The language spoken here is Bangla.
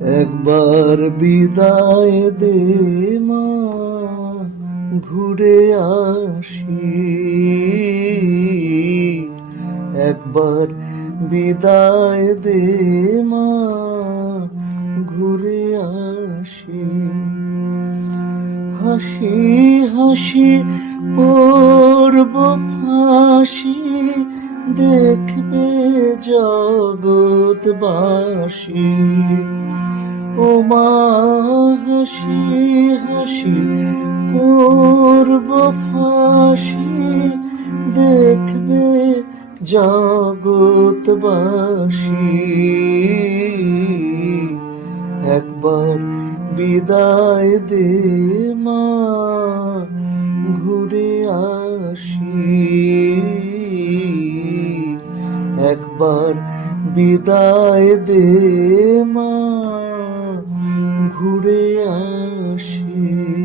একবার বিদায় দে মা, ঘুরে আসি। একবার বিদায় দে মা, ঘুরে আসি। হাসি হাসি পড়ব ফাঁসি, দেখবে জগৎবাসী। ও মা, হাসি হাসি পড়ব ফাঁসি, দেখবে জগৎবাসী। একবার বিদায় দে মা, ঘুরে আসি। একবার বিদায় দে মা, ঘুরে আসি।